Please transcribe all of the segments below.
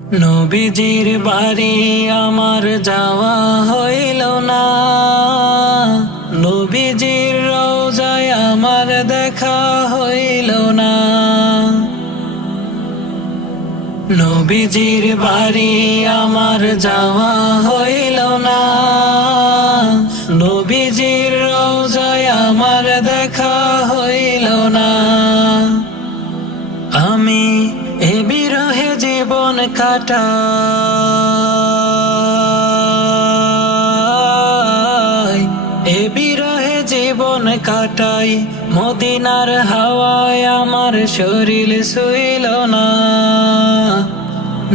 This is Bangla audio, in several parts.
নবীজির বাড়ি আমার যাওয়া হইল না, নবীজির রওজায় আমার দেখা হইল না। নবীজির বাড়ি আমার যাওয়া হইল না, নবীজির রওজায় আমার দেখা হইল না। আমি এ বিরহে জীবন কাটাই, এ বিরহে জীবন কাটাই, মদিনার হাওয়ায় আমার শরীর শুইল না।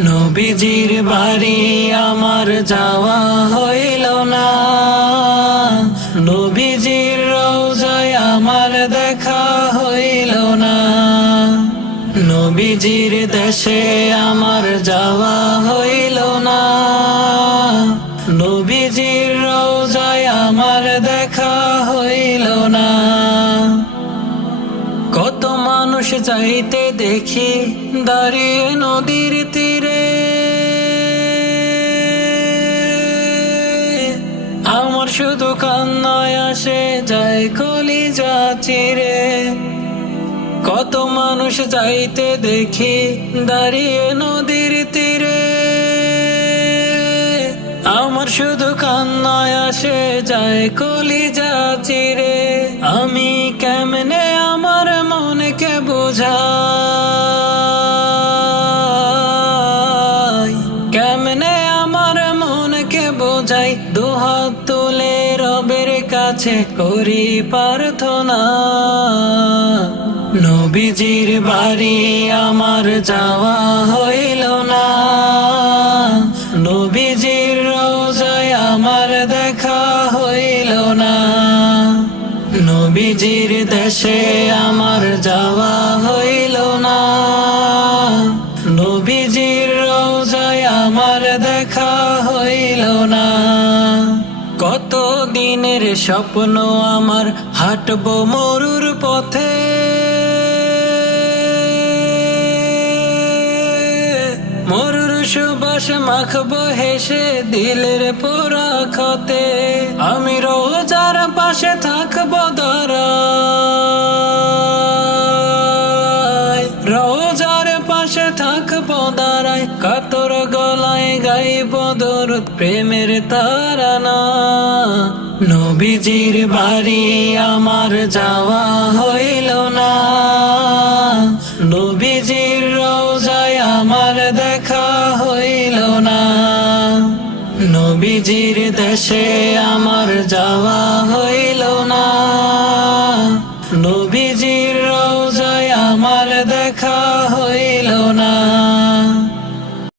নবীজির বাড়ি আমার যাওয়া হইল না, নবীজির রওজায় আমার দেখা হইল না। নবীজির দেশে আমার যাওয়া হইল না, নবীজির রওজায় আমার দেখা হইল না। কত মানুষ যাইতে দেখি দাঁড়িয়ে নদীর তীরে, আমার শুধু কান্নায় আসে যায় কলিজা চিরে। কত মানুষ যাইতে দেখি দাঁড়িয়ে নদীর তীরে, আমার শুধু কান্নায় আসে যায় কলিজা চিরে। আমি কেমনে আমার মনকে বোঝাই, কেমনে আমার মনকে বোঝাই, দুহাত তুলে রবের কাছে করি প্রার্থনা। নবীজির বাড়ি আমার যাওয়া হইল না, নবীজির রওজায় আমার দেখা হইল না। নবীজির দেশে আমার যাওয়া হইল না, নবীজির রওজায় আমার দেখা হইল না। কত দিনের স্বপ্ন আমার হাঁটবো মরুর পথে, মরুর সুবাস মাখবো হেসে দিলের পোড়া ক্ষতে। আমি রোজার পাশে থাকবো দাঁড়ায়, রোজার পাশে থাকবো দাঁড়ায়, কাতর গলায় গাইবো দরুদ প্রেমের তারানা। নবীজির বাড়ি আমার যাওয়া হইল না, নবীজির রওজায় আমার দেখা হইল না। নবীজির দেশে আমার যাওয়া হইল না, নবীজির রওজায় আমার দেখা